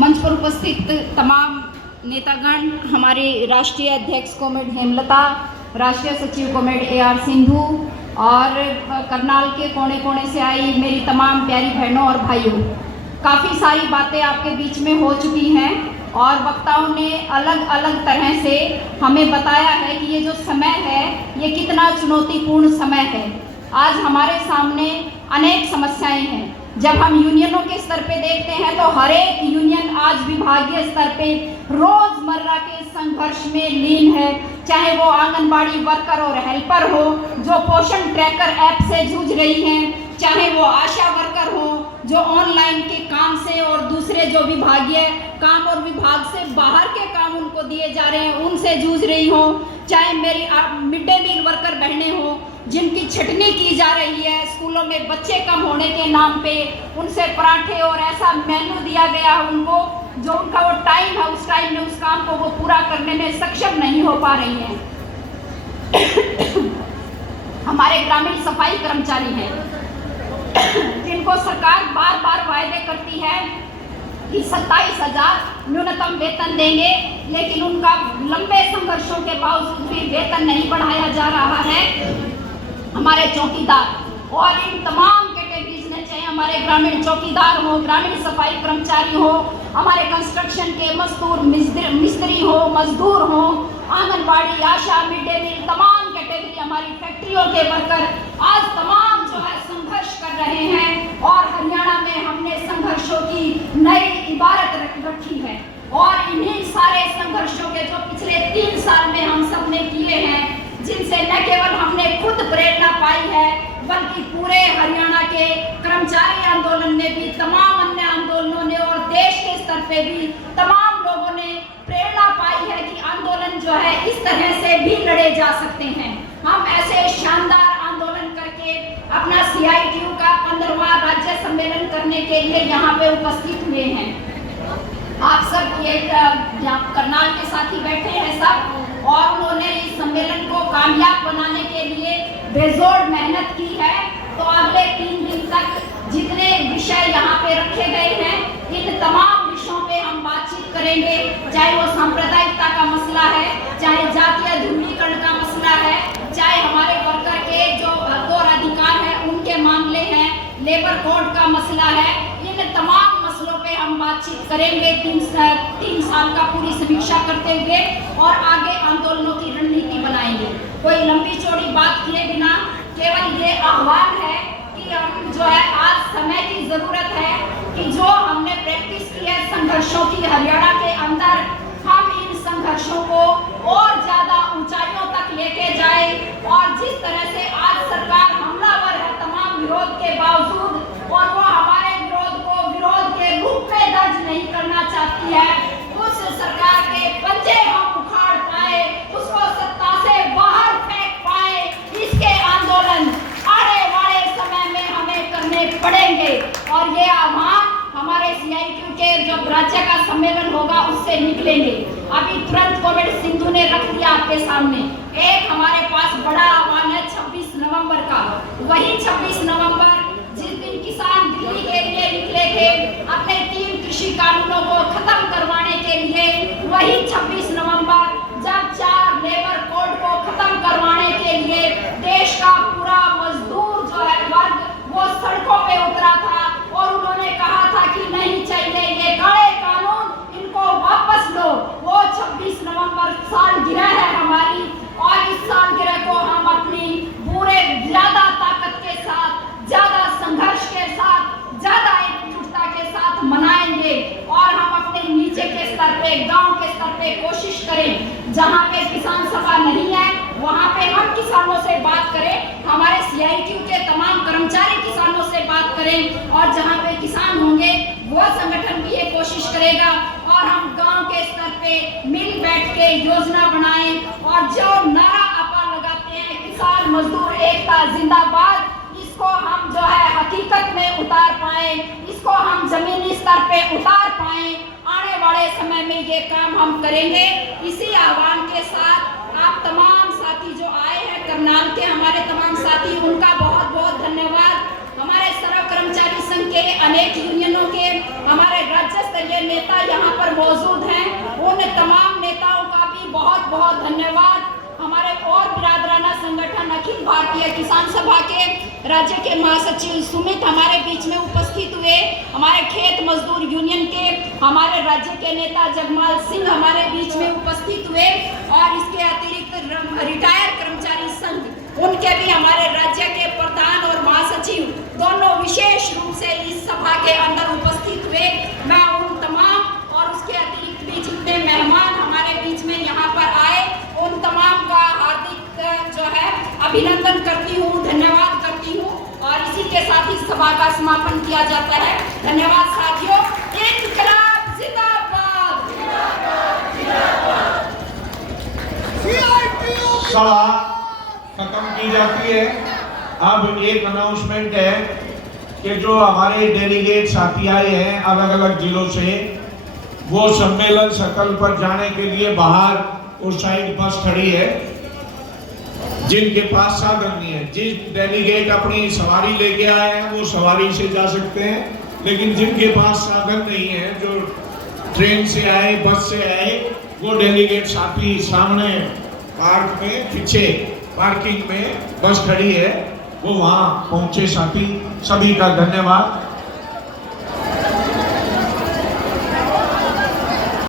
मंच पर उपस्थित तमाम नेतागण, हमारे राष्ट्रीय अध्यक्ष कॉमरेड हेमलता, राष्ट्रीय सचिव कॉमरेड AR सिंधु और करनाल के कोने कोने से आई मेरी तमाम प्यारी बहनों और भाइयों, काफ़ी सारी बातें आपके बीच में हो चुकी हैं और वक्ताओं ने अलग अलग तरह से हमें बताया है कि ये जो समय है ये कितना चुनौतीपूर्ण समय है। आज हमारे सामने अनेक समस्याएं हैं। जब हम यूनियनों के स्तर पे देखते हैं तो हर एक यूनियन आज विभागीय स्तर पे रोजमर्रा के संघर्ष में लीन है, चाहे वो आंगनबाड़ी वर्कर और हेल्पर हो जो पोषण ट्रैकर ऐप से जूझ रही हैं, चाहे वो आशा वर्कर हो जो ऑनलाइन के काम से और दूसरे जो विभागीय काम और विभाग से बाहर के काम उनको दिए जा रहे हैं उनसे जूझ रही हो, चाहे मेरी मिड डे मील वर्कर बहनें हो जिनकी छटनी की जा रही है, स्कूलों में बच्चे कम होने के नाम पे उनसे पराठे और ऐसा मेन्यू दिया गया है उनको, जो उनका वो टाइम है उस टाइम में उस काम को वो पूरा करने में सक्षम नहीं हो पा रही हैं। हमारे ग्रामीण सफाई कर्मचारी हैं जिनको सरकार बार बार वायदे करती है कि 27,000 न्यूनतम वेतन देंगे, लेकिन उनका लंबे संघर्षों के बावजूद भी वेतन नहीं बढ़ाया जा रहा है। हमारे चौकीदार और इन तमाम कैटेगरीज ने, चाहे हमारे ग्रामीण चौकीदार हो, ग्रामीण सफाई कर्मचारी हो, हमारे कंस्ट्रक्शन के मजदूर मिस्त्री हो, मजदूर हो, आंगनबाड़ी, आशा, मिड डे मील, तमाम कैटेगरी, हमारी फैक्ट्रियों के वर्कर आज तमाम जो है संघर्ष कर रहे हैं और हरियाणा में हमने संघर्षों की नई इबारत रखी है और इन्हीं सारे संघर्षों के जो पिछले 3 साल में हम सब ने किए हैं, जिनसे न केवल हमने खुद प्रेरणा पाई है बल्कि पूरे हरियाणा के कर्मचारी आंदोलन में भी, तमाम अन्य आंदोलनों ने और देश के स्तर पे भी तमाम लोगों ने प्रेरणा पाई है कि आंदोलन जो है इस तरह से भी लड़े जा सकते हैं। हम ऐसे शानदार आंदोलन करके अपना CITU का 15वां राज्य सम्मेलन करने के लिए यहाँ पे उपस्थित हुए हैं। आप सब ये करनाल के साथी बैठे हैं सब, और उन्होंने इस सम्मेलन को कामयाब बनाने के लिए बेजोड़ मेहनत की है। तो अगले 3 दिन तक जितने विषय यहाँ पे रखे गए हैं इन तमाम विषयों पे हम बातचीत करेंगे, चाहे वो सांप्रदायिकता का मसला है, चाहे जातीय ध्रुवीकरण का मसला है, चाहे हमारे वर्कर के जो हक और अधिकार है उनके मामले हैं, लेबर कोड का मसला है, इन तमाम मसलों पे हम बातचीत करेंगे 3 साल का पूरी समीक्षा करते हुए और आगे आंदोलनों की रणनीति बनाएंगे। कोई लंबी चौड़ी बात किए बिना केवल ये आह्वान है कि हम जो है आज समय की जरूरत है कि जो हमने प्रैक्टिस की है संघर्षों की हरियाणा के अंदर, हम इन संघर्षों को और ज्यादा ऊंचाइयों तक लेके जाए और जिस तरह से आज सरकार हमलावर है तमाम विरोध के बावजूद और वो हमारे विरोध को विरोध के रूप में दर्ज नहीं करना चाहती है, उस सरकार के पंजे हम उखाड़ पाए, उसको सत्ता से बाहर फेंक पाए, इसके आंदोलन आने वाले समय में हमें करने पड़ेंगे। और ये आह्वान हमारे CITU के जब राज्य का सम्मेलन होगा उससे निकलेंगे। अभी तुरंत कॉमरेड सिंधु ने रख दिया आपके सामने, एक हमारे पास बड़ा आह्वान है 26 नवंबर का। वही 26 नवंबर जिस दिन किसान दिल्ली के लिए निकले थे अपने 3 कृषि कानूनों को खत्म करवाने के लिए, वही 26 नवंबर जब 4 लेबर कोड को खत्म करवाने के लिए देश का पूरा मजदूर जो है वर्ग वो सड़कों पे उतरा था और उन्होंने कहा था कि नहीं चाहिए ये काले कानून, इनको वापस लो। वो 26 नवंबर सालगिरह है हमारी और इस सालगिरह को हम अपनी पूरे ज्यादा ताकत के साथ, ज्यादा संघर्ष के साथ, ज्यादा एकजुटता के साथ मनाएंगे और हम अपने नीचे के स्तर पे, गांव के स्तर पे कोशिश करें, जहां पे किसान सभा नहीं है वहां पे हम किसानों से बात करें, हमारे CITU के तमाम कर्मचारी किसानों से बात करें और जहां पे किसान होंगे वो संगठन भी ये कोशिश करेगा और हम गांव के स्तर पे मिल बैठ के योजना बनाएं और जो नारा आपा लगाते हैं किसान मजदूर एकता जिंदाबाद, इसको हम जो है हकीकत में उतार पाए, इसको हम जमीनी स्तर पे उतार पाए। आने वाले समय में ये काम हम करेंगे। इसी आह्वान के साथ आप तमाम साथी जो आए हैं करनाल के, हमारे तमाम साथी, उनका बहुत बहुत धन्यवाद। हमारे सर्व कर्मचारी संघ के अनेक यूनियनों के हमारे राज्य स्तरीय नेता यहाँ अखिल भारतीय किसान सभा के राज्य के महासचिव सुमित हमारे बीच में उपस्थित हुए, हमारे खेत मजदूर यूनियन के हमारे राज्य के नेता जगमाल सिंह हमारे बीच में उपस्थित हुए, और इसके अतिरिक्त रिटायर्ड कर्मचारी संघ उनके भी हमारे राज्य के प्रधान और महासचिव दोनों विशेष रूप से इस सभा के अंदर उपस्थित हुए। मैं उन तमाम और उसके अतिरिक्त भी जितने मेहमान हमारे बीच में यहाँ पर आए उन तमाम का हार्दिक जो है अभिनंदन करती हूँ, धन्यवाद करती हूँ, और इसी के साथ इस सभा का समापन किया जाता है। धन्यवाद साथियों। इनकलाब जिंदाबाद। सभा खत्म की जाती है। अब एक अनाउंसमेंट है कि जो हमारे डेलीगेट साथी आए हैं अलग अलग जिलों से, वो सम्मेलन स्थल पर जाने के लिए बाहर उस साइड बस खड़ी है। जिनके पास साधन नहीं है, जिस डेलीगेट अपनी सवारी लेके आए हैं वो सवारी से जा सकते हैं, लेकिन जिनके पास साधन नहीं है, जो ट्रेन से आए बस से आए, वो डेलीगेट साथी सामने पार्क में पीछे पार्किंग में बस खड़ी है, वो वहाँ पहुँचे साथी। सभी का धन्यवाद।